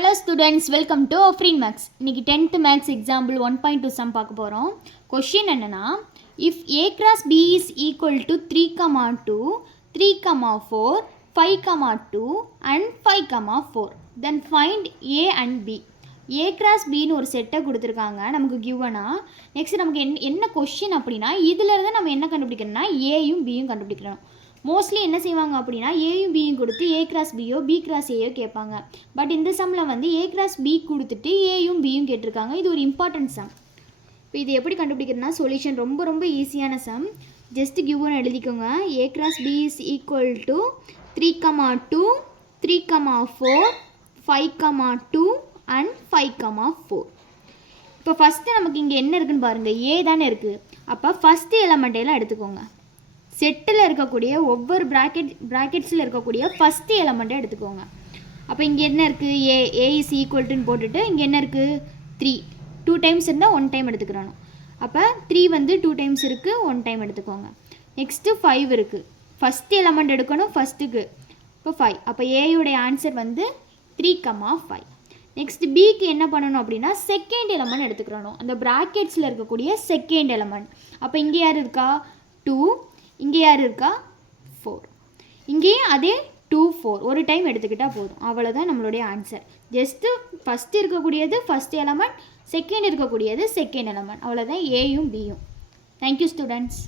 Hello students, welcome to Offering Max. இன்னைக்கு 10th Max example 1.2 sum பார்க்க போகிறோம். Question என்னன்னா, if A cross B is equal to 3,2, 3,4, 5,2 and 5,4, then find A and B. A cross Bன்னு ஒரு செட்டை கொடுத்துருக்காங்க நமக்கு கிவனா. Next நமக்கு என்ன கொஷின் அப்படின்னா, இதிலிருந்து நம்ம என்ன கண்டுபிடிக்கணும்னா ஏயும் பியும் கண்டுபிடிக்கணும். மோஸ்ட்லி என்ன செய்வாங்க அப்படின்னா ஏயும் பியும் கொடுத்து ஏ கிராஸ் பியோ பி கிராஸ் ஏயோ கேட்பாங்க. பட் இந்த சம்மில் வந்து ஏ கிராஸ் பி கொடுத்துட்டு ஏயும் பியும் கேட்டிருக்காங்க. இது ஒரு இம்பார்ட்டன்ட் சம். இப்போ இது எப்படி கண்டுபிடிக்கிறதுனா சொல்யூஷன் ரொம்ப ஈஸியான சம். ஜஸ்ட் கிவ்னு எழுதிக்கோங்க. A cross B is equal to 3,2, 3,4, 5,2 and 5,4. இப்போ ஃபஸ்ட்டு நமக்கு இங்கே என்ன இருக்குதுன்னு பாருங்கள், ஏ தானே இருக்குது. அப்போ ஃபஸ்ட்டு எலமெண்ட்டெல்லாம் எடுத்துக்கோங்க. செட்டில் இருக்கக்கூடிய ஒவ்வொரு ப்ராக்கெட்ஸில் இருக்கக்கூடிய ஃபஸ்ட்டு எலமெண்ட்டை எடுத்துக்கோங்க. அப்போ இங்கே என்ன இருக்குது, ஏ இஸ் ஈக்குவல்ட்டுன்னு போட்டுட்டு இங்கே என்ன இருக்குது 3, 2 டைம்ஸ் இருந்தால் 1 டைம் எடுத்துக்கிறணும். அப்போ 3 வந்து 2 டைம்ஸ் இருக்குது, 1 டைம் எடுத்துக்கோங்க. நெக்ஸ்ட்டு 5 இருக்குது, ஃபஸ்ட்டு எலமெண்ட் எடுக்கணும் ஃபஸ்ட்டுக்கு. இப்போ 5, அப்போ ஏயுடைய ஆன்சர் வந்து 3,5. நெக்ஸ்ட் பிக்கு என்ன பண்ணணும் அப்படின்னா செகண்ட் எலமெண்ட் எடுத்துக்கிறணும், அந்த ப்ராக்கெட்ஸில் இருக்கக்கூடிய செகண்ட் எலமெண்ட். அப்போ இங்கே யார் இருக்கா 2, இங்கே யார் இருக்கா 4, இங்கேயும் அதே 2, 4 ஒரு டைம் எடுத்துக்கிட்டால் போதும். அவ்வளோதான் நம்மளுடைய ஆன்சர். ஜஸ்ட்டு ஃபஸ்ட்டு இருக்கக்கூடியது ஃபஸ்ட் எலமெண்ட், செகண்ட் இருக்கக்கூடியது செகண்ட் எலமெண்ட். அவ்வளோதான் ஏயும் பியும். Thank you students.